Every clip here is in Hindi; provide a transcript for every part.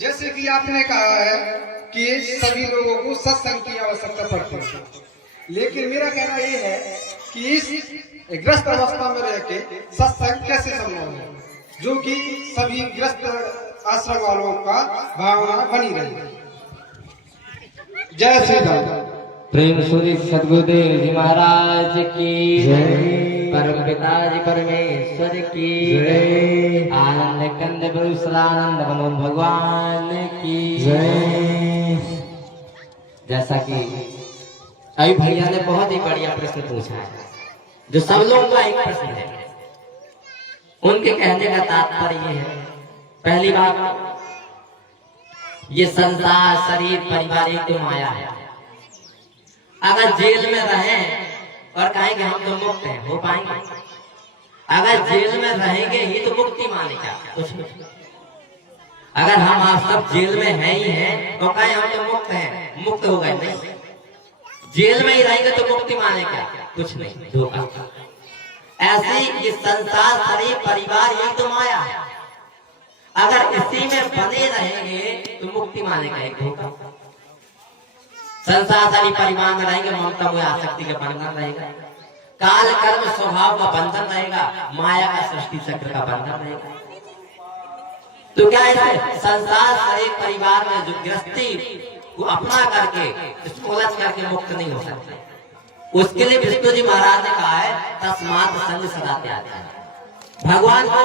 जैसे कि आपने कहा है कि सभी लोगों को सत्संग की आवश्यकता पड़ती है, लेकिन मेरा कहना ये है कि इस ग्रस्त अवस्था में रह के सत्संग कैसे संभव है, जो कि सभी ग्रस्त आश्रम वालों का भावना बनी रही। जय श्री राम। प्रेम सूरी सदगुरुदेव जी महाराज की जय, परम पिता जी परमेश्वर की जय, आनंद कंद ब्रह्मानंद मनोहर भगवान की जय। जैसा कि अभी भैया ने बहुत ही बढ़िया प्रश्न पूछा है, जो सब लोगों का एक प्रश्न है। उनके कहने का तात्पर्य ये है, पहली बात, ये संसार शरीर परिवार एक तो माया है। अगर जेल में रहें और कहेंगे हम तो मुक्त हैं, हो पाएंगे? अगर जेल में रहेंगे ही तो मुक्ति माने क्या? कुछ नहीं। अगर हम आप सब जेल में हैं ही हैं तो कहें हम तो मुक्त हैं, मुक्त हो गए? नहीं, जेल में ही रहेंगे तो मुक्ति माने क्या? कुछ नहीं, धोखा। ऐसे ये संसार शरीर परिवार यही तो माया है। अगर इसी में बने रहेंगे तो मुक्ति माने का एक धोखा। संसार शरीर परिवार में रहेंगे, ममता में आसक्ति का बंधन रहेगा, काल कर्म स्वभाव का बंधन रहेगा, माया का सृष्टि चक्र का बंधन रहेगा। तो क्या है, संसार शरीर परिवार में जो गृहस्थी को अपना करके इसको उलझ करके मुक्त नहीं हो सकते। उसके लिए विष्णु जी महाराज ने कहा है, तस्मात् संग सदा त्याग। भगवान को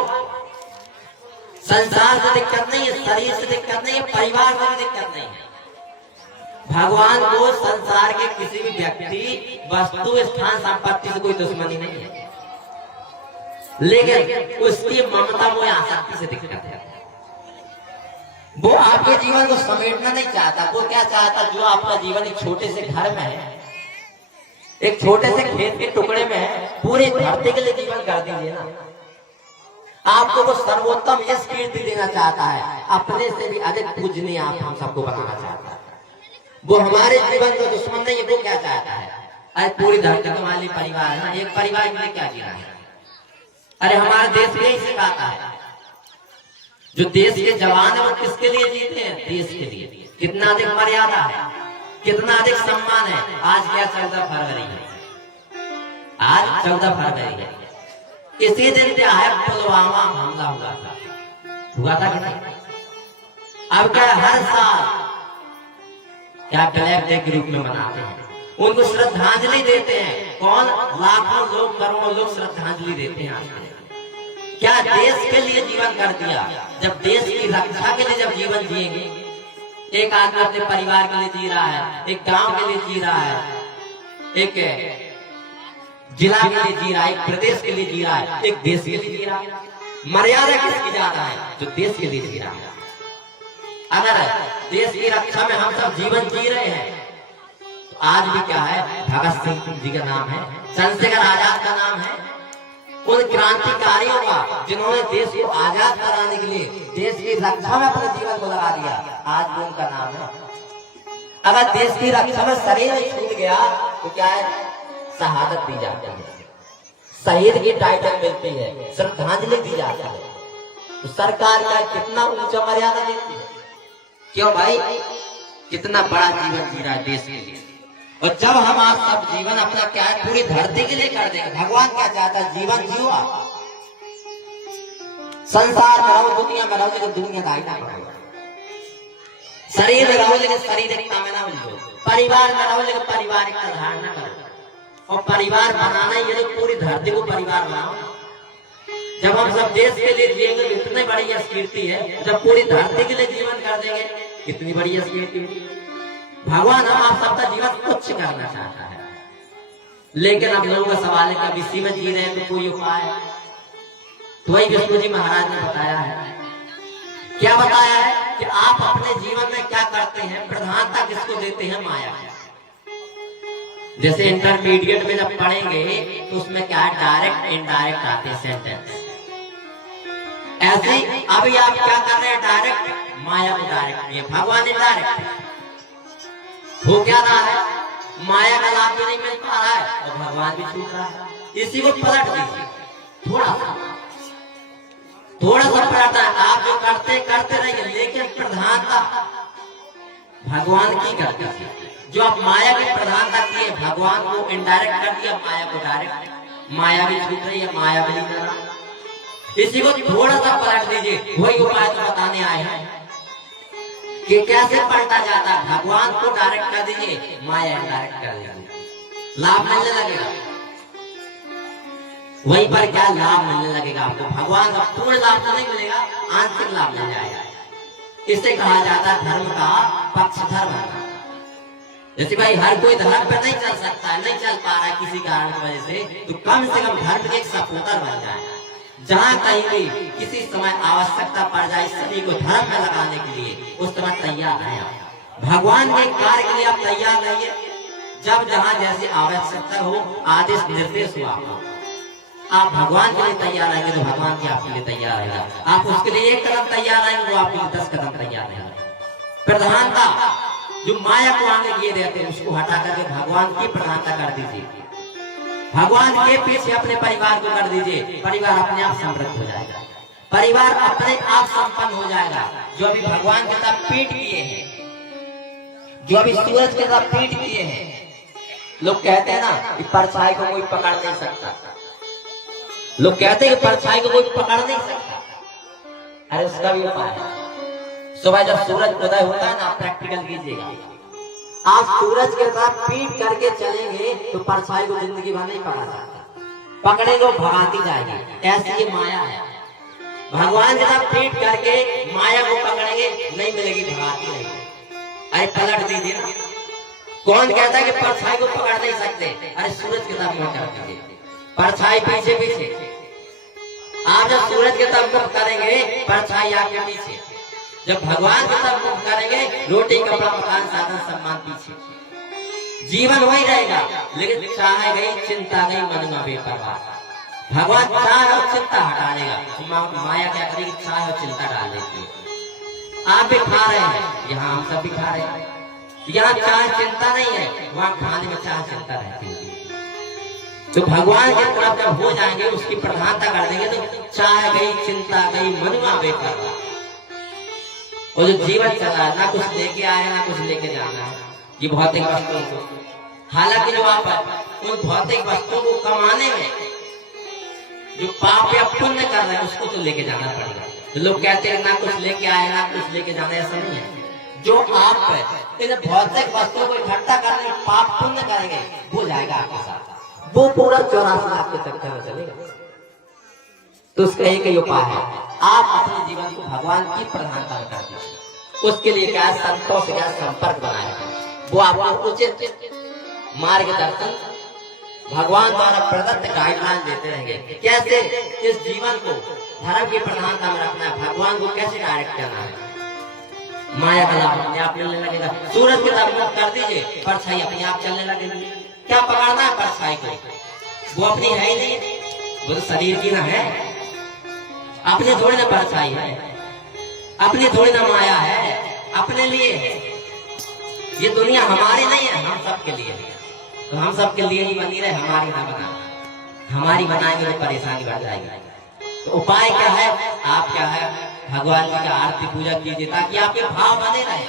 संसार से दिक्कत नहीं है, शरीर से दिक्कत नहीं है, परिवार से दिक्कत नहीं है। भगवान को संसार के किसी भी व्यक्ति वस्तु स्थान संपत्ति से कोई दुश्मनी नहीं है, लेकिन उसकी ममता मोह आसक्ति से दिक्कत है। वो आपके जीवन को समेटना नहीं चाहता। वो क्या चाहता, जो आपका जीवन एक छोटे से घर में है, एक छोटे से खेत के टुकड़े में है, पूरी धरती के लिए जीवन कर दीजिए ना। आपको वो सर्वोत्तम यश कीर्ति देना चाहता है, अपने से भी अधिक पूजनीय आप हम सबको बनाना चाहता है। वो हमारे जीवन का दुश्मन नहीं है। वो क्या चाहता है, अरे पूरी धरती तुम्हारे परिवार है ना, एक परिवार के लिए क्या जीना है? अरे हमारा देश भी यही सिखाता है, जो देश के जवान है वो किसके लिए जीते हैं? देश के लिए। कितना अधिक मर्यादा है, कितना अधिक सम्मान है। आज क्या 14 फरवरी है, आज 14 फरवरी है। इसी दिन क्या है, पुलवामा हमला हुआ था कि नहीं? अब क्या हर साल क्या ब्लैक डे के रूप में मनाते हैं, उनको श्रद्धांजलि देते हैं। कौन? लाखों लोग, करोड़ों लोग श्रद्धांजलि देते हैं। आज क्या देश के लिए जीवन कर दिया। जब देश की रक्षा के लिए जब जीवन जिएंगे, एक आदमी अपने परिवार के लिए जी रहा है, एक गांव के लिए जी रहा है, एक जिला के लिए जी रहा है, एक प्रदेश के लिए जी रहा है, एक देश के लिए जी रहा है। मर्यादा किसकी ज्यादा है? जो देश के लिए जी रहा है। अगर देश की रक्षा में हम सब जीवन जी रहे हैं, तो आज भी क्या है, भगत सिंह जी का नाम है, चंद्रशेखर आजाद का नाम है, उन क्रांतिकारियों का जिन्होंने देश को आजाद कराने के लिए देश की रक्षा में अपने जीवन को लगा दिया, आज भी उनका नाम है। अगर देश की रक्षा में शरीर छूट गया तो क्या है, शहादत दी जाती है, शहीद की टाइटल मिलती है, श्रद्धांजलि दी जाती है। तो सरकार का कितना ऊंचा मर्यादा देती है। क्यों भाई, कितना बड़ा जीवन जी रहा है देश के लिए। और जब हम आप सब जीवन अपना क्या है, पूरी धरती के लिए कर देंगे। भगवान क्या चाहता है, जीवन जियो आप, संसार में रहो, दुनिया में रहो, लेकिन दुनियादारी ना करो। शरीर में रहो लेकिन शारीरिकता में ना उलझो, परिवार में रहो लेकिन पारिवारिकता धारण ना करो। और परिवार बनाना ही है, तो पूरी धरती को परिवार बनाओ। जब हम सब देश के लिए जिएंगे तो इतनी बड़ी यश कीर्ति है। जब पूरी धरती के लिए जीवन कर देंगे, कितनी बड़ी यश कीर्ति। भगवान हम आप सबका जीवन उच्च करना चाहता है, लेकिन अब लोगों का सवाल है कि अब इसी में जी रहे हैं तो कोई उपाय है। तो वही विष्णु जी महाराज ने बताया है। क्या बताया है कि आप अपने जीवन में क्या करते हैं, प्रधानता किसको देते हैं? माया। जैसे इंटरमीडिएट में जब पढ़ेंगे तो उसमें क्या है, डायरेक्ट इनडायरेक्ट आते हैं सेंटेंस। ऐसे अभी आप क्या कर रहे हैं, डायरेक्ट, माया को डायरेक्ट, ये भगवान इनडायरेक्ट। हो क्या रहा है, माया का लाभ भी नहीं मिल पा रहा है और भगवान भी छूट रहा है। इसी को पलट दीजिए थोड़ा सा। थोड़ा सा पढ़ाता है, आप जो करते करते रहेंगे, लेकिन प्रधानता भगवान की करती थी। जो आप माया की प्रधानता किए, भगवान को इनडायरेक्ट कर दिया, माया को डायरेक्ट। माया भी छूट रही है, माया भी नहीं कर रहा। इसी को थोड़ा सा पलट दीजिए, वही उपाय तो बताने आए हैं कि कैसे पलटा जाता है। भगवान को डायरेक्ट कर दीजिए, माया इनडायरेक्ट कर दीजिए, लाभ मिलने लगेगा। वहीं पर क्या लाभ मिलने लगेगा आपको, भगवान का पूर्ण लाभ तो नहीं मिलेगा, आंशिक लाभ मिल जाएगा। इसे कहा जाता है धर्म का पक्षधर बनना। जैसे भाई हर कोई धर्म पर नहीं चल सकता है, नहीं चल पा रहा है किसी कारण की वजह से, तो कम से कम धर्म के एक सपोर्टर बन जाए। जहाँ कहीं भी किसी समय आवश्यकता पड़ जाए सभी को धर्म में लगाने के लिए, उस समय तैयार रहें आप। भगवान के कार्य के लिए आप तैयार रहिए। जब जहाँ जैसी आवश्यकता हो, आदेश निर्देश हो, आपको आप भगवान के लिए तैयार रहेंगे तो भगवान भी आपके लिए तैयार रहेगा। आप उसके लिए एक कदम तैयार रहेंगे, वो आपके लिए 10 कदम तैयार रहेंगे। प्रधानता जो माया को आगे किए देते हैं, उसको हटा करके भगवान की प्रधानता कर दीजिए। भगवान के पीछे अपने परिवार को कर दीजिए, परिवार अपने आप समृद्ध हो जाएगा, परिवार अपने आप संपन्न हो जाएगा। जो अभी भगवान के साथ पीठ किए हैं, जो अभी सूरज के साथ पीठ किए हैं, लोग कहते हैं ना कि परछाई को कोई पकड़ नहीं सकता। लोग कहते हैं कि परछाई को कोई पकड़ नहीं सकता। अरे उसका भी उपाय है। सुबह जब सूरज उदय होता है ना, आप प्रैक्टिकल कीजिएगा। आप सूरज के साथ पीट करके चलेंगे तो परछाई को जिंदगी भर नहीं पकड़ सकता, पकड़ेंगे वो भगाती जाएगी। ऐसी ये माया है। भगवान के साथ पीट करके माया को पकड़ेंगे, नहीं मिलेगी, भगाती रहेगी। अरे पलट दीजिए ना। कौन कहता है कि परछाई को पकड़ नहीं सकते? अरे सूरज के साथ मुंह कर दीजिए, परछाई पीछे पीछे। आप जब सूरज के तरफ मुख करेंगे, परछाई आपके पीछे। जब भगवान की तरफ मुख करेंगे, रोटी कपड़ा मकान साधन सम्मान पीछे। जीवन वही रहेगा, लेकिन चाहे गई चिंता गई मन में बेपरवाह। भगवान चाहे और चिंता हटा देगा। माया क्या करेगी? चाहे और चिंता डाल देती है। आप भी खा रहे हैं, यहाँ हम सब भी खा रहे हैं। यहाँ चाहे चिंता नहीं है, वहाँ खाने में चाहे चिंता रहती है। तो भगवान की तरफ जब हो जाएंगे, उसकी प्रधानता कर देंगे, तो चाहे गई चिंता गई मन में बेपरवाह। और जो जीवन चला है, ना कुछ लेके आया ना कुछ लेके जाना है, ये भौतिक वस्तुओं को। हालांकि जो आप उन भौतिक वस्तुओं को कमाने में जो पाप या पुण्य कर रहे हैं, उसको तो लेके जाना पड़ेगा। तो लोग कहते हैं ना कुछ लेके आए ना कुछ लेके जाना, ऐसा नहीं है। जो आप इन भौतिक वस्तुओं को इकट्ठा करने में पाप पुण्य करेंगे, वो जाएगा आपके साथ, वो पूरा 84 लाख के चक्कर में चलेगा। तो उसका एक ही उपाय है, आप अपने जीवन को भगवान की प्रधानता में कर दीजिए। उसके लिए क्या संतों से क्या संपर्क बनाए रखें, वो आपको उचित मार्गदर्शन भगवान द्वारा प्रदत्त गाइडलाइन देते रहेंगे। कैसे इस जीवन को धर्म की प्रधानता में रखना है, भगवान को कैसे डायरेक्ट करना है। माया का लाभ अपने आप मिलने लगेगा। सूरज की तरफ मुख कर दीजिए, परछाई अपने आप चलने लगेगी। क्या पकड़ना है परछाई को? वो अपनी है ही नहीं, वो तो शरीर की ना है, अपने थोड़ी ना परछाई है, अपनी थोड़ी ना माया है, अपने लिए है। ये दुनिया हमारी नहीं है, हम सबके लिए है। तो हम सबके लिए ही बनी रहे, हमारी ना बना। हमारी बनाएंगे तो परेशानी बढ़ जाएगी। तो उपाय क्या है? आप क्या है, भगवान जी का आरती पूजा कीजिए, ताकि आपके भाव बने रहे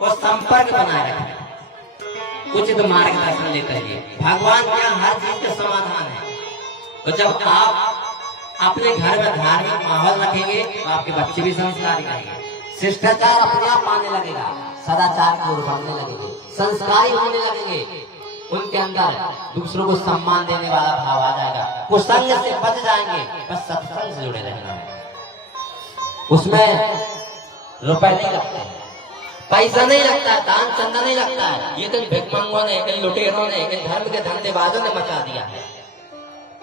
और संपर्क बनाए रखें। उचित मार्गदर्शन लेते रहिए। भगवान क्या हर चीज का समाधान है। और जब आप अपने घर में धार्मिक माहौल रखेंगे, तो आपके बच्चे भी संस्कारी रहेंगे। शिष्टाचार अपने आप आने लगेगा, सदाचार की ओर बढ़ने लगेंगे, संस्कारी होने लगेंगे। उनके अंदर दूसरों को सम्मान देने वाला भाव आ जाएगा। कुसंग से बच जाएंगे, बस सत्संग से जुड़े रहना है। उसमें रुपए नहीं लगते, पैसा नहीं लगता है, दान चंदा नहीं लगता है। ये कहीं भिखमंगों ने, कहीं लुटेरों ने, कहीं धर्म के धंधेबाजों ने मचा दिया है।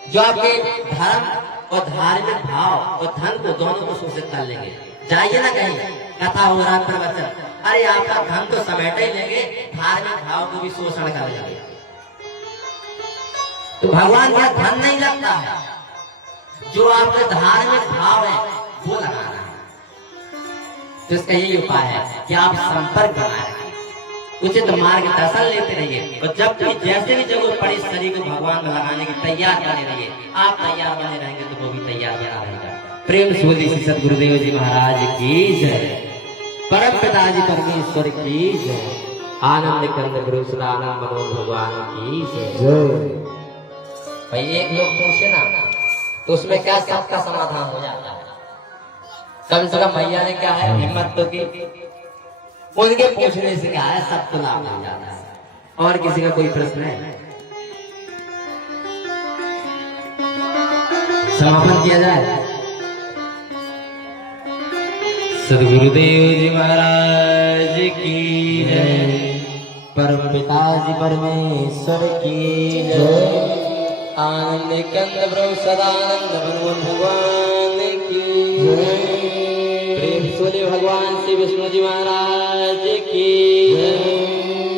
जो आपके धर्म और धार्मिक भाव और धन को दोनों को शोषित कर लेंगे। जाइए ना कहीं कथा हो रहा है, प्रवचन, अरे आपका धन तो समेटे ही लेंगे, धार्मिक भाव को भी शोषण कर लेंगे। तो भगवान का धन नहीं लगता है, जो आपके धार्मिक भाव है वो लगाना है। तो इसका यही उपाय है कि आप संपर्क बनाए रखें, उचित मार्गदर्शन लेते रहिए। और जब भी जैसे भी जगह पड़े, शरीर को भगवान को लगाने की तैयार बने रहिए। आप तैयार बने रहेंगे तो वो भी तैयार बना रहेगा। प्रेम सोली श्री सदगुरुदेव जी महाराज की जय। परम पिताजी परमेश्वर की जय। आनंद कंद गुरु सदानंद मनोहर भगवान की जय। भाई एक लोग पूछे ना तो उसमें क्या सबका समाधान हो जाता है। कम से कम भैया ने क्या है हिम्मत तो की, उनके पूछने से क्या है सबको लाभ मिल जाता है। और किसी का कोई प्रश्न है? समापन किया जाए। सदगुरुदेव जी महाराज की जय। परम पिताजी परमेश्वर की जय। आनंद कंद प्रभु सदानंद भगवान भगवान की जय। प्रेम सोले भगवान श्री विष्णु जी महाराज की जय।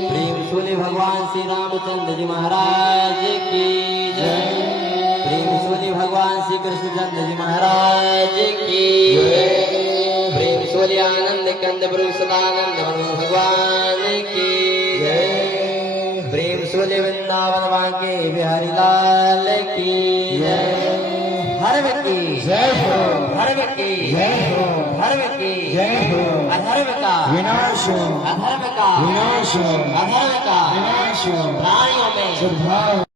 प्रेम सोले भगवान श्री रामचंद्र जी महाराज की जय। प्रेम सोले भगवान श्री कृष्णचंद्र जी महाराज की जय। प्रेम सोले आनंद कंद प्रभु सदानंद भगवान की जय। प्रेम सोले वृंदावन बांके बिहारी लाल की जय। हर की जय हो, हर की जय हो, हर की जय हो। अधर्म का विनाश हो, अधर्म का विनाश हो, अधर्म का विनाश हो। प्राणियों में सद्भाव